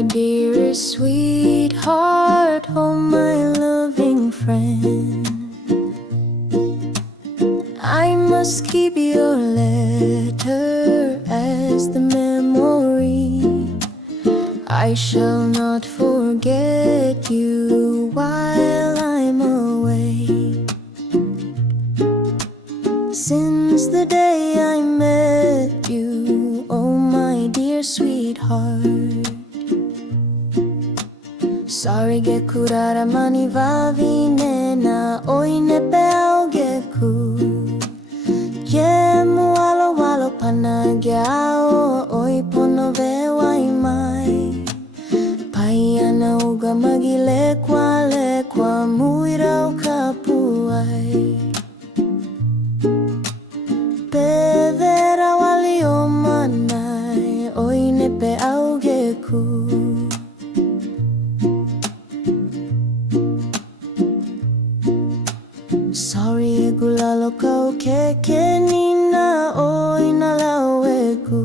my dearest sweetheart, oh my loving friend, I must keep your letter as the memory. I shall not forget you while I'm away. Since the day I met you, oh my dear sweetheart, sorry ge kurara mani vavine na oine pe augeku. Ye mualo walo panagiao oi pono ve wai mai. Paiana uga magile kwa muirau kapuai. Pedera wali o manai oine pe augeku. Sorry gulalo kau keke nina oina laueku.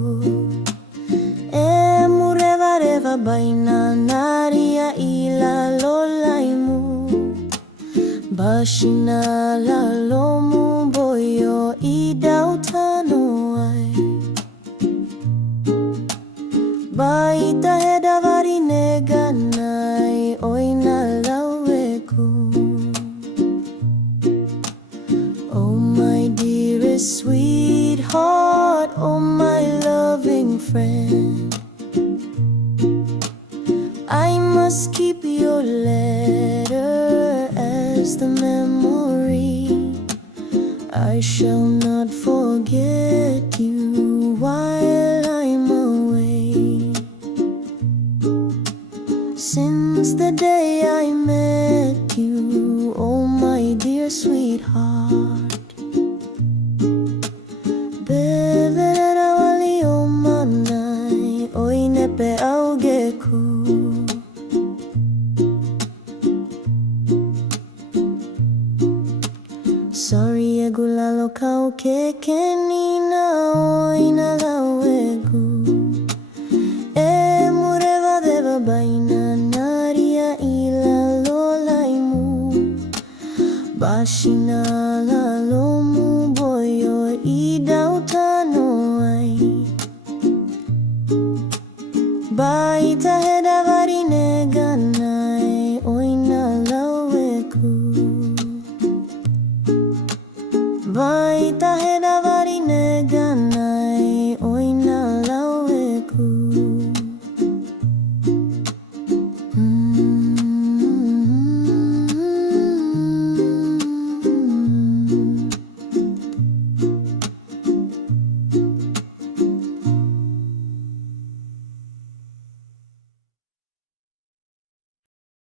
E mureva reva baina naria ila lolaimu. Bashina la lomu boyo idau tano ai. Baita heda vari neganai oina laueku. Oh my dearest sweetheart, oh my loving friend, I must keep your letter as the memory. I shall not forget you while I'm away. Since the day I met you, oh my dear sweetheart, bevera wali o manai oine pe augeku. Sorry agulalo kau keke nina oina lauegu. E mureva deva baina naria ila lolaimu. Bashina la lomu boyo idau tano ai. Baita heda vari neganai oina laueku. Baita heda vari